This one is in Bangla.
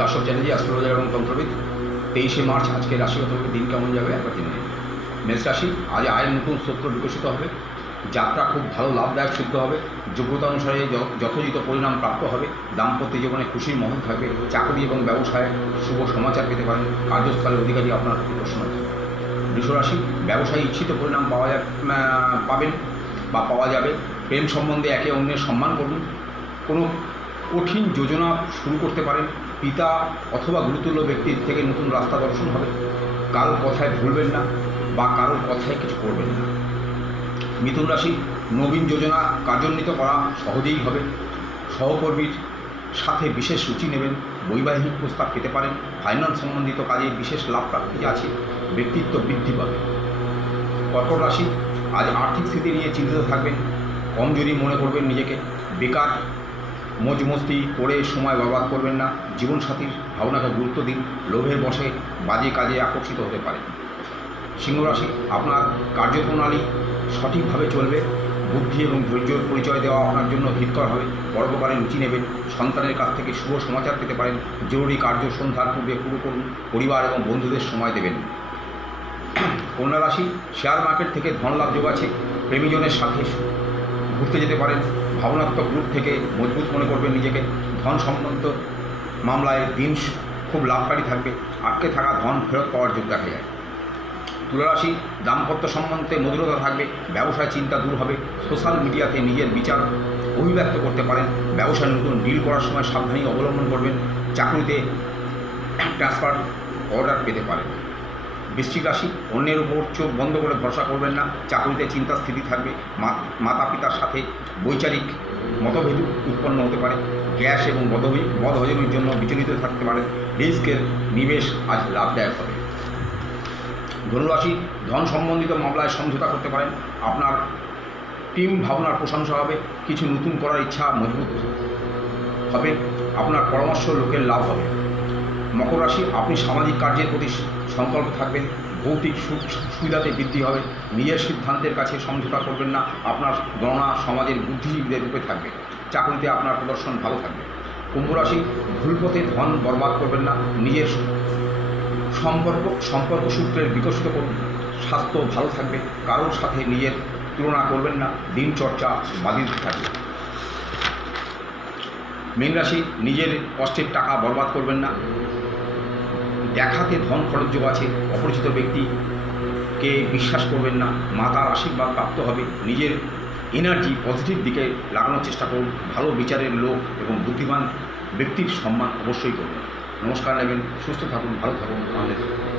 কাশ্যপ চ্যাটার্জি, অ্যাস্ট্রোলজার এবং তন্ত্রবিদ। 23শে মার্চ আজকে রাশিগত দিন কেমন যাবে একবার জেনে নিন। মেষ রাশি, আজ আয়ের নতুন স্রোত বিকশিত হবে, যাত্রা খুব ভালো লাভদায়ক সিদ্ধ হবে, যোগ্যতা অনুসারে যথোচিত পরিণাম প্রাপ্ত হবে, দাম্পত্য জীবনে খুশির মহল থাকবে, চাকরি এবং ব্যবসায় শুভ সমাচার পেতে পারেন, কার্যস্থলের অধিকারী আপনার প্রতি প্রশ্ন আছে। বৃষ রাশি, ব্যবসায়ী ইচ্ছিত পরিণাম পাবেন বা পাওয়া যাবে, প্রেম সম্বন্ধে একে অন্যের সম্মান করুন, কোনো কঠিন যোজনা শুরু করতে পারেন, পিতা অথবা গুরুতুল্য ব্যক্তির থেকে নতুন রাস্তা দর্শন হবে, কারোর কথায় ভুলবেন না বা কারোর কথায় কিছু করবেন না। মিথুন রাশি, নবীন যোজনা কার্যান্বিত করা সহজেই হবে, সহকর্মীর সাথে বিশেষ রুচি নেবেন, বৈবাহিক প্রস্তাব পেতে পারেন, ফাইন্যান্স সম্বন্ধিত কাজে বিশেষ লাভ প্রাপ্তি আছে, ব্যক্তিত্ব বৃদ্ধি পাবে। কর্কট রাশি, আজ আর্থিক স্থিতি নিয়ে চিন্তিত থাকবেন, কমজোরি মনে করবেন নিজেকে, বেকার মজমস্তি করে সময় বরবাদ করবেন না, জীবনসাথীর ভাবনাকে গুরুত্ব দিন, লোভের বশে বাজে কাজে আকর্ষিত হতে পারেন। সিংহ রাশি, আপনার কার্যপ্রণালী সঠিকভাবে চলবে, বুদ্ধি এবং ধৈর্যের পরিচয় দেওয়া আপনার জন্য হিতকর হবে, পরোপকারে রুচি নেবেন, সন্তানের কাছ থেকে শুভ সমাচার পেতে পারেন, জরুরি কার্য সন্ধ্যার পূর্বে পুরো করুন, পরিবার এবং বন্ধুদের সময় দেবেন। কন্যা রাশি, শেয়ার মার্কেট থেকে ধন লাভ যোগ আছে, প্রেমীজনের সাথে ঘুরতে যেতে পারেন, ভাবনাত্মক গ্রুপ থেকে মজবুত মনে করবেন নিজেকে, ধন সম্বন্ধ মামলায় দিন খুব লাভকারী থাকবে, আটকে থাকা ধন ফেরত পাওয়ার যোগ দেখা যায়। তুলা রাশি, দাম্পত্য সম্বন্ধে মধুরতা থাকবে, ব্যবসায় চিন্তা দূর হবে, সোশ্যাল মিডিয়াতে নিজের বিচার অভিব্যক্ত করতে পারেন, ব্যবসায় নতুন ডিল করার সময় সাবধানী অবলম্বন করবেন, চাকরিতে ট্রান্সফার অর্ডার পেতে পারেন। বৃশ্চিক রাশি, অন্যের উপর চোখ বন্ধ করে ভরসা করবেন না, চাকরিতে চিন্তার স্থিতি থাকবে, মাতা পিতার সাথে বৈচারিক মতভেদ উৎপন্ন হতে পারে, গ্যাস এবং বদহজমের জন্য বিচলিত থাকতে পারে, রিস্কের নিবেশ আজ লাভদায়ক হবে। ধনুরাশি, ধন সম্বন্ধিত মামলায় সমঝোতা করতে পারেন, আপনার টিম ভাবনার প্রশংসা হবে, কিছু নতুন করার ইচ্ছা মজবুত হবে, আপনার পরামর্শ লোকের লাভ হবে। মকর রাশি, আপনি সামাজিক কার্যের প্রতি সংকল্প থাকবেন, ভৌতিক সুবিধাতে বৃদ্ধি হবে, নিজের সিদ্ধান্তের কাছে সমঝোতা করবেন না, আপনার গণনা সমাজের বুদ্ধিজীবীদের রূপে থাকবে, চাকরিতে আপনার প্রদর্শন ভালো থাকবে। কুম্ভ রাশি, ভুল পথে ধন বরবাদ করবেন না, নিজের সম্পর্ক সূত্রের বিকশিত করুন, স্বাস্থ্য ভালো থাকবে, কারোর সাথে নিজের তুলনা করবেন না, দিনচর্চা বাধিত থাকবে। মীন রাশি, নিজের কষ্টের টাকা বরবাদ করবেন না, দেখাতে ধন খরচ যোগ আছে, অপরিচিত ব্যক্তিকে বিশ্বাস করবেন না, মাতার আশীর্বাদ প্রাপ্ত হবে, নিজের এনার্জি পজিটিভ দিকে লাগানোর চেষ্টা করুন, ভালো বিচারের লোক এবং বুদ্ধিমান ব্যক্তির সম্মান অবশ্যই করবেন। নমস্কার নেবেন, সুস্থ থাকুন, ভালো থাকুন, আনন্দে থাকুন।